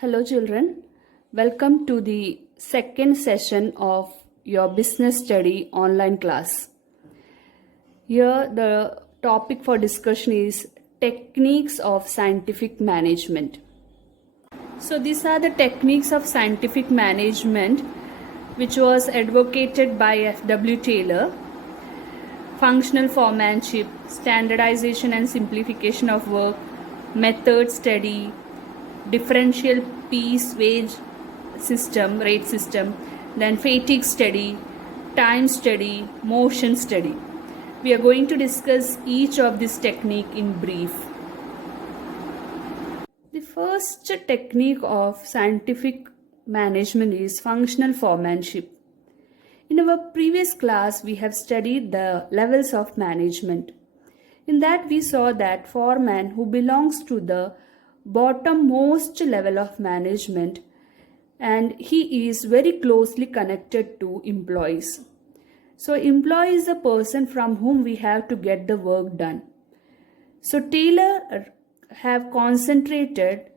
Hello, children. Welcome to the second session of your business study online class. Here, the topic for discussion is techniques of scientific management. So, these are the techniques of scientific management which was advocated by F.W. Taylor. Functional foremanship, standardization and simplification of work, method study, differential piece wage system, rate system, then fatigue study, time study, motion study. We are going to discuss each of this technique in brief. The first technique of scientific management is functional foremanship. In our previous class, we have studied the levels of management. In that, we saw that foreman who belongs to the bottommost level of management, and he is very closely connected to employees. So employee is the person from whom we have to get the work done. So Taylor have concentrated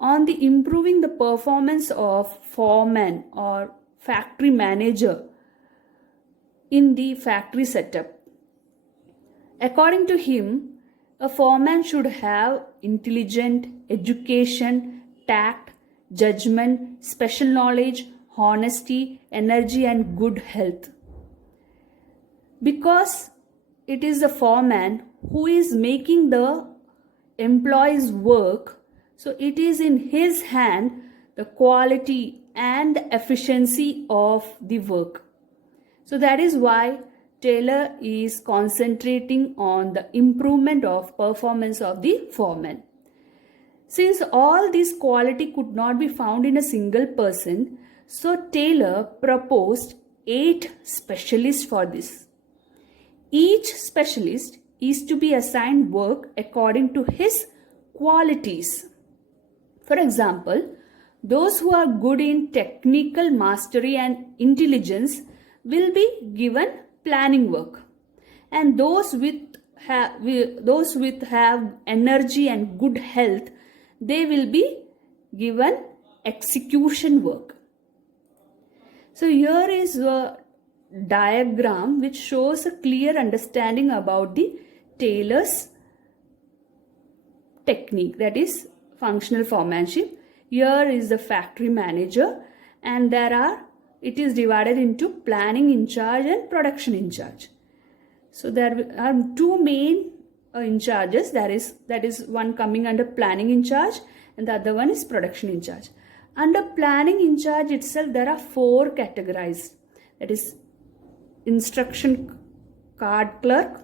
on the improving the performance of foreman or factory manager in the factory setup. According to him, a foreman should have intelligent education, tact, judgment, special knowledge, honesty, energy, and good health. Because it is the foreman who is making the employees work, so it is in his hand the quality and the efficiency of the work. So that is why Taylor is concentrating on the improvement of performance of the foreman. Since all this quality could not be found in a single person, so Taylor proposed 8 specialists for this. Each specialist is to be assigned work according to his qualities. For example, those who are good in technical mastery and intelligence will be given planning work, and those with have energy and good health, they will be given execution work. So here is a diagram which shows a clear understanding about the Taylor's technique, that is functional foremanship. Here is the factory manager, and it is divided into planning in charge and production in charge. So there are 2 main in charges. That is one coming under planning in charge, and the other one is production in charge. Under planning in charge itself, there are 4 categorized. That is instruction card clerk,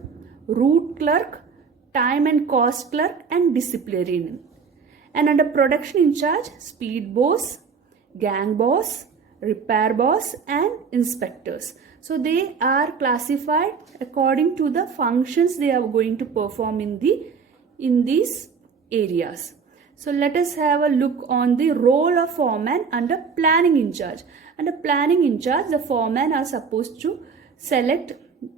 route clerk, time and cost clerk, and disciplinarian. And under production in charge, speed boss, gang boss, repair boss, and inspectors. So they are classified according to the functions they are going to perform in these areas. So let us have a look on the role of foreman under planning in charge. Under planning in charge, the foreman are supposed to select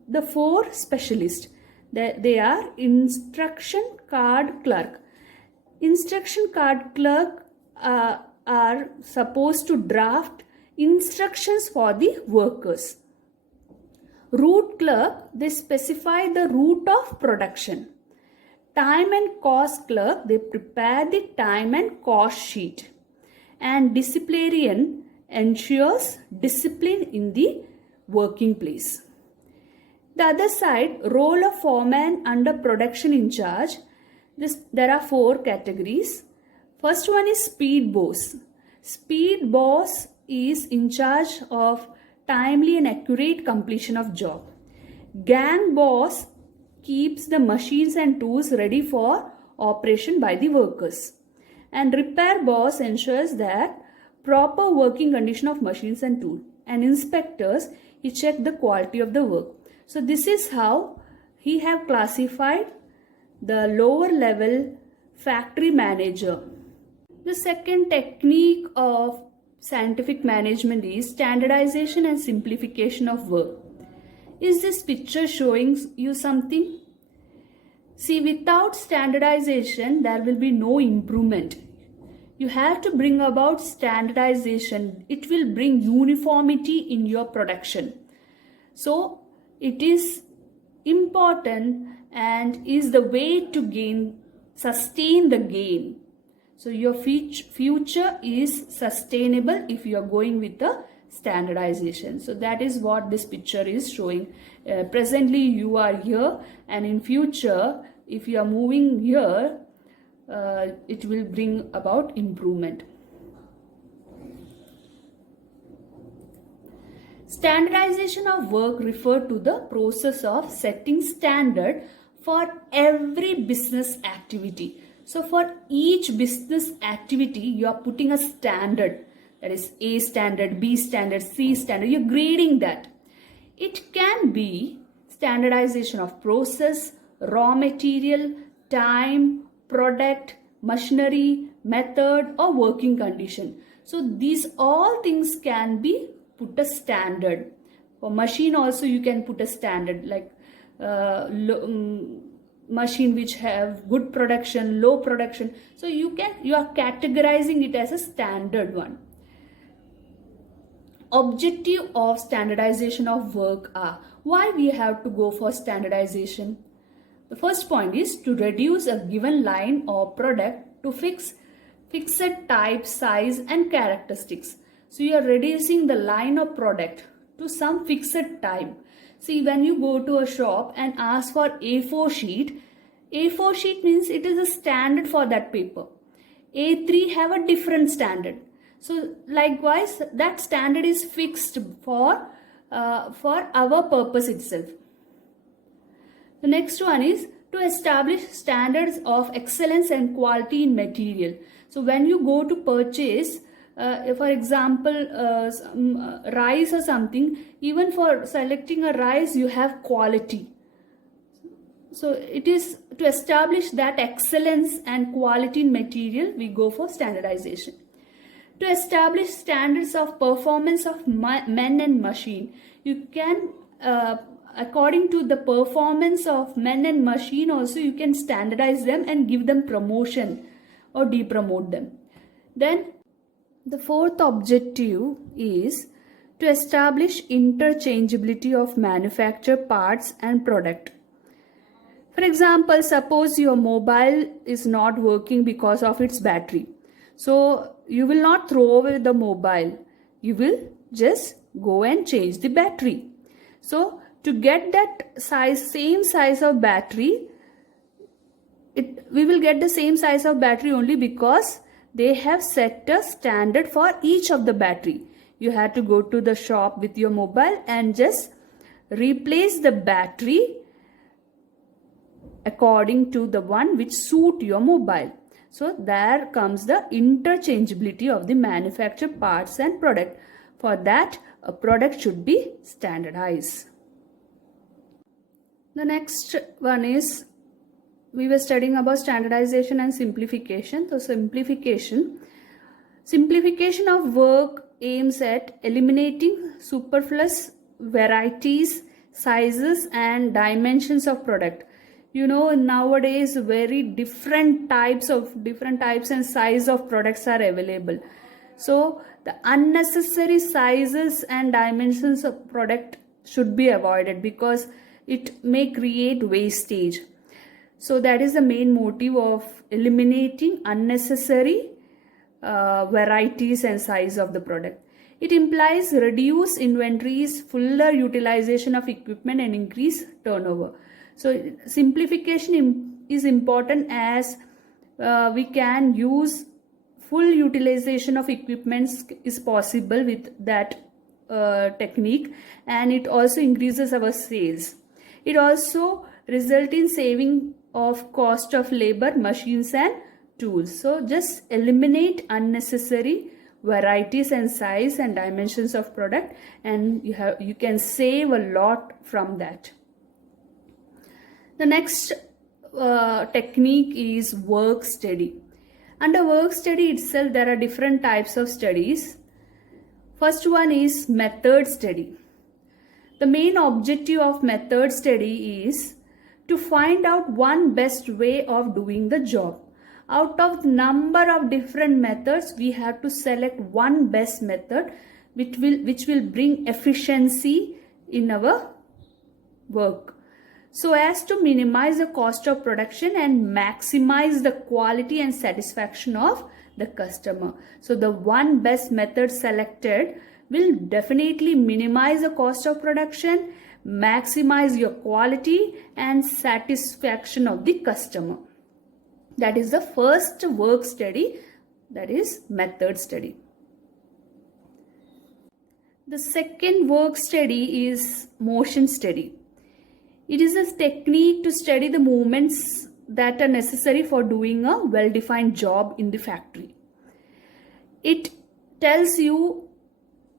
the 4 specialists. They are instruction card clerk. Instruction card clerk are supposed to draft instructions for the workers. Route clerk, they specify the route of production. Time and cost clerk, they prepare the time and cost sheet. And disciplinarian ensures discipline in the working place. The other side, role of foreman under production in charge. There are 4 categories. First one is speed boss. Speed boss is in charge of timely and accurate completion of job. Gang boss keeps the machines and tools ready for operation by the workers. And repair boss ensures that proper working condition of machines and tools. And inspectors, he check the quality of the work. So this is how he have classified the lower level factory manager. The second technique of scientific management is standardization and simplification of work. Is this picture showing you something? See, without standardization, there will be no improvement. You have to bring about standardization. It will bring uniformity in your production. So it is important and is the way to sustain the gain. So your future is sustainable if you are going with the standardization. So that is what this picture is showing. Presently you are here, and in future if you are moving here, it will bring about improvement. Standardization of work refer to the process of setting standard for every business activity. So for each business activity, you are putting a standard. That is A standard, B standard, C standard. You're grading that. It can be standardization of process, raw material, time, product, machinery, method, or working condition. So these all things can be put a standard. For machine also you can put a standard, like machine which have good production, low production. So you are categorizing it as a standard one. Objective of standardization of work are, why we have to go for standardization? The first point is to reduce a given line or product to fixed type, size and characteristics. So you are reducing the line of product to some fixed type. See, when you go to a shop and ask for A4 sheet means it is a standard for that paper. A3 have a different standard. So likewise, that standard is fixed for our purpose itself. The next one is to establish standards of excellence and quality in material. So when you go to purchase, for example, rice or something, even for selecting a rice, you have quality. So it is to establish that excellence and quality in material, we go for standardization. To establish standards of performance of men and machine, you can, according to the performance of men and machine also, you can standardize them and give them promotion or depromote them. Then the fourth objective is to establish interchangeability of manufacture parts and product. For example, suppose your mobile is not working because of its battery. So you will not throw away the mobile. You will just go and change the battery. So to get that same size of battery, we will get the same size of battery only because they have set a standard for each of the battery. You have to go to the shop with your mobile and just replace the battery according to the one which suit your mobile. So there comes the interchangeability of the manufactured parts and product. For that, a product should be standardized. The next one is, we were studying about standardization and simplification. So simplification of work aims at eliminating superfluous varieties, sizes and dimensions of product. You know, nowadays very different types and size of products are available. So the unnecessary sizes and dimensions of product should be avoided because it may create wastage. So that is the main motive of eliminating unnecessary varieties and size of the product. It implies reduced inventories, fuller utilization of equipment and increased turnover. So simplification is important as we can use full utilization of equipments is possible with that technique, and it also increases our sales. It also results in saving of cost of labor, machines and tools. So just eliminate unnecessary varieties and size and dimensions of product, and you can save a lot from that. The next technique is work study. Under work study itself, there are different types of studies. First one is method study. The main objective of method study is to find out one best way of doing the job. Out of the number of different methods, we have to select one best method which will bring efficiency in our work, so as to minimize the cost of production and maximize the quality and satisfaction of the customer. So the one best method selected will definitely minimize the cost of production, maximize your quality and satisfaction of the customer. That is the first work study, that is method study. The second work study is motion study. It is a technique to study the movements that are necessary for doing a well-defined job in the factory. It tells you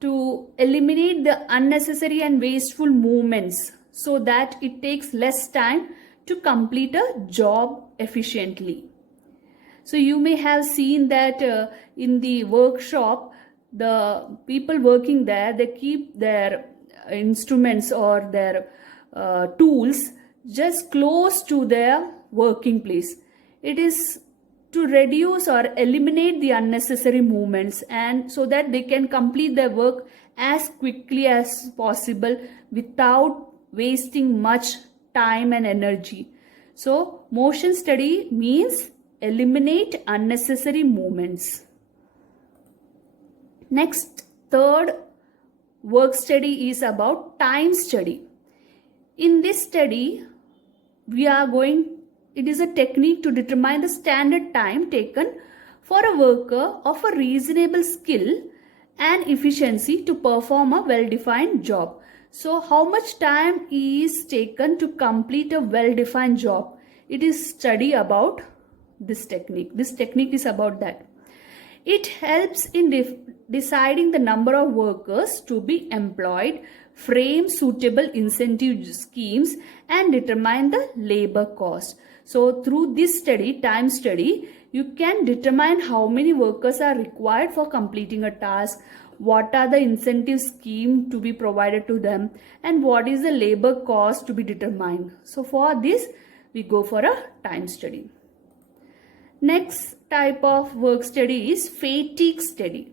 to eliminate the unnecessary and wasteful movements so that it takes less time to complete a job efficiently. So you may have seen that in the workshop, the people working there, they keep their instruments or their tools just close to their working place. It is to reduce or eliminate the unnecessary movements, and so that they can complete their work as quickly as possible without wasting much time and energy. So motion study means eliminate unnecessary movements. Next, third work study is about time study. In this study, it is a technique to determine the standard time taken for a worker of a reasonable skill and efficiency to perform a well-defined job. So how much time is taken to complete a well-defined job? It is study about this technique. This technique is about that. It helps in deciding the number of workers to be employed, frame suitable incentive schemes, and determine the labor cost. So through this study, time study, you can determine how many workers are required for completing a task, what are the incentive scheme to be provided to them, and what is the labor cost to be determined. So for this, we go for a time study. Next type of work study is fatigue study.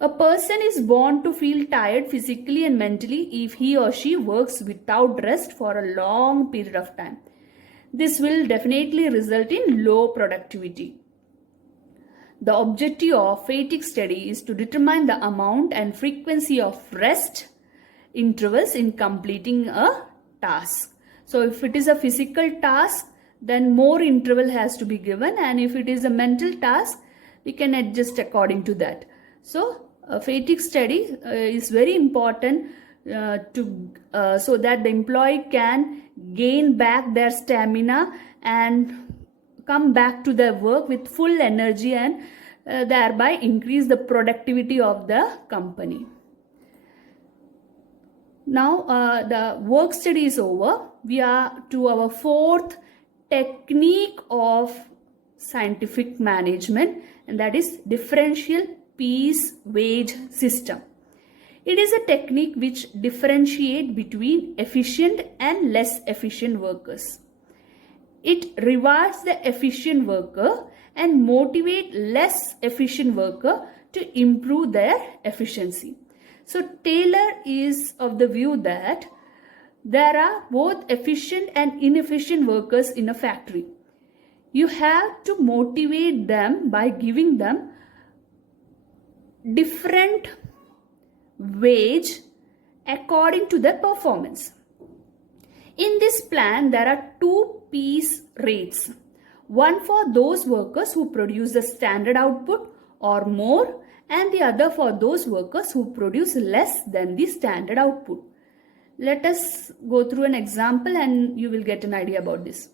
A person is born to feel tired physically and mentally if he or she works without rest for a long period of time. This will definitely result in low productivity. The objective of fatigue study is to determine the amount and frequency of rest intervals in completing a task. So if it is a physical task, then more interval has to be given, and if it is a mental task, we can adjust according to that. So a fatigue study is very important so that the employee can gain back their stamina and come back to their work with full energy, and thereby increase the productivity of the company. Now the work study is over. We are to our fourth technique of scientific management, and that is differential piece wage system. It is a technique which differentiates between efficient and less efficient workers. It rewards the efficient worker and motivates less efficient worker to improve their efficiency. So Taylor is of the view that there are both efficient and inefficient workers in a factory. You have to motivate them by giving them different wage according to their performance. In this plan, there are two piece rates. One for those workers who produce the standard output or more, and the other for those workers who produce less than the standard output. Let us go through an example and you will get an idea about this.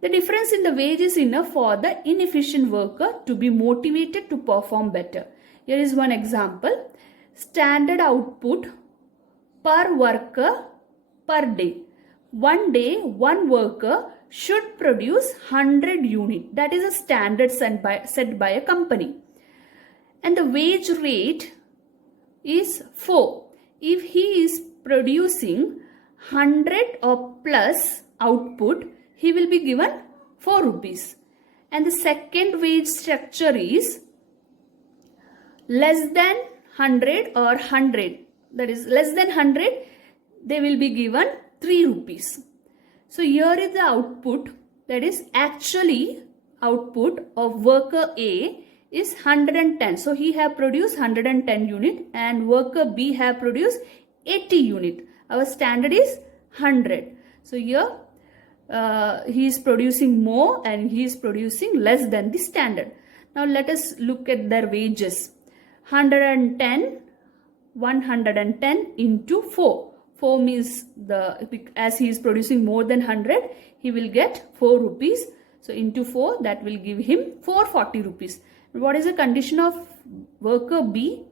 The difference in the wage is enough for the inefficient worker to be motivated to perform better. Here is one example. Standard output per worker per day. One day, one worker should produce 100 units. That is a standard set by a company. And the wage rate is 4. If he is producing 100 or plus output, he will be given 4 rupees. And the second wage structure is less than 100 or 100. That is less than 100, they will be given 3 rupees. So here is the output, that is actually output of worker A is 110. So he have produced 110 unit and worker B have produced 80 unit. Our standard is 100. So here he is producing more and he is producing less than the standard. Now let us look at their wages. 110 into 4. 4 means as he is producing more than 100, he will get 4 rupees. So into 4, that will give him 440 rupees. What is the condition of worker B?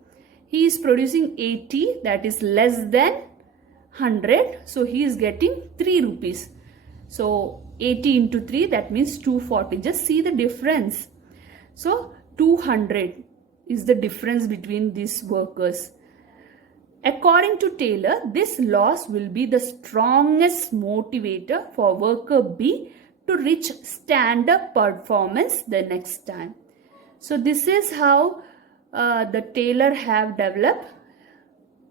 He is producing 80, that is less than 100. So he is getting 3 rupees. So 80 into 3, that means 240. Just see the difference. So 200 is the difference between these workers. According to Taylor, this loss will be the strongest motivator for worker B to reach standard performance the next time. So this is how the Taylor have developed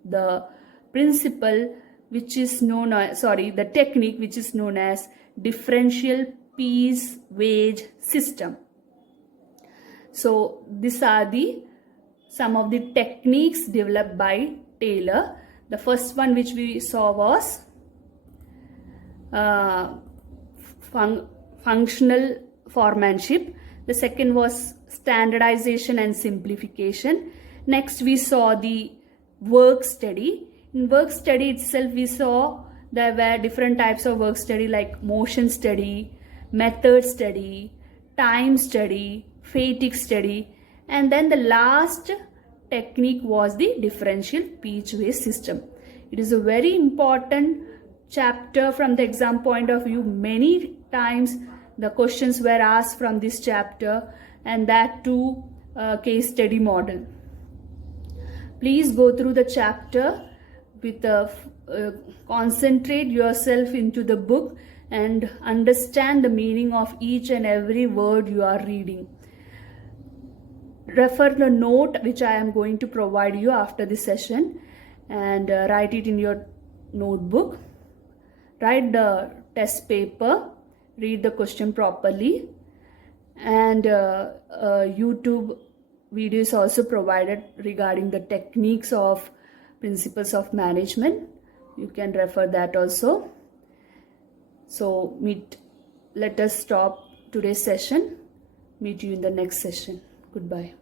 the principle which is known as, the technique which is known as differential piece wage system. So these are some of the techniques developed by Taylor. The first one which we saw was functional foremanship. The second was standardization and simplification. Next we saw the work study. In work study itself we saw there were different types of work study like motion study, method study, time study, fatigue study, and then the last technique was the differential piece wage system. It is a very important chapter from the exam point of view. Many times the questions were asked from this chapter, and that too case study model. Please go through the chapter with concentrate yourself into the book and understand the meaning of each and every word you are reading. Refer the note which I am going to provide you after this session and write it in your notebook. Write the test paper, read the question properly, and YouTube video is also provided regarding the techniques of principles of management. You can refer that also. So let us stop today's session. Meet you in the next session. Goodbye.